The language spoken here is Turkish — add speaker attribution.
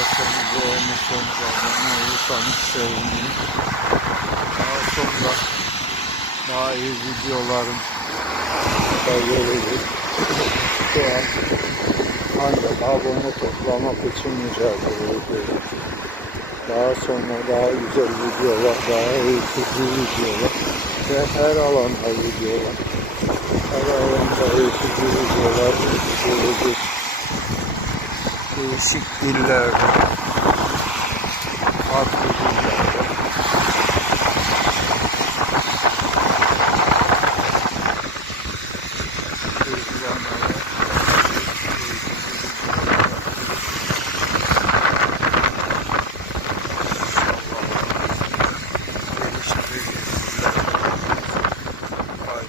Speaker 1: Daha sonra daha iyi videolarım gelecek. Şu an ancak abone toplamak için mücadele ediyorum. Daha sonra daha güzel videolar, daha eğitici videolar ve her alanda videolar. Her alanda eğitici videolar gelecek. Değişik farklı